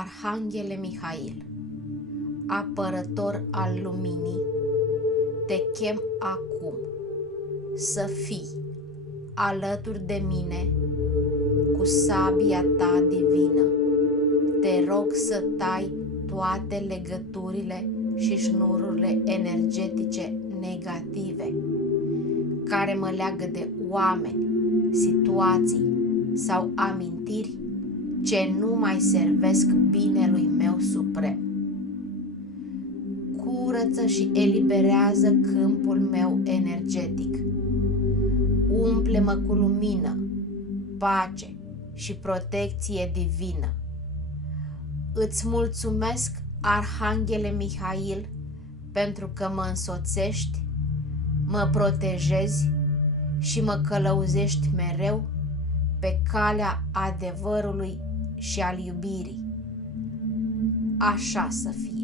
Arhanghele Mihail, apărător al luminii, te chem acum să fii alături de mine cu sabia ta divină. Te rog să tai toate legăturile și șnururile energetice negative care mă leagă de oameni, situații sau amintiri ce nu mai servesc binelui meu suprem. Curăță și eliberează câmpul meu energetic. Umple-mă cu lumină, pace și protecție divină. Îți mulțumesc, Arhanghele Mihail, pentru că mă însoțești, mă protejezi și mă călăuzești mereu pe calea adevărului și al iubirii. Așa să fie.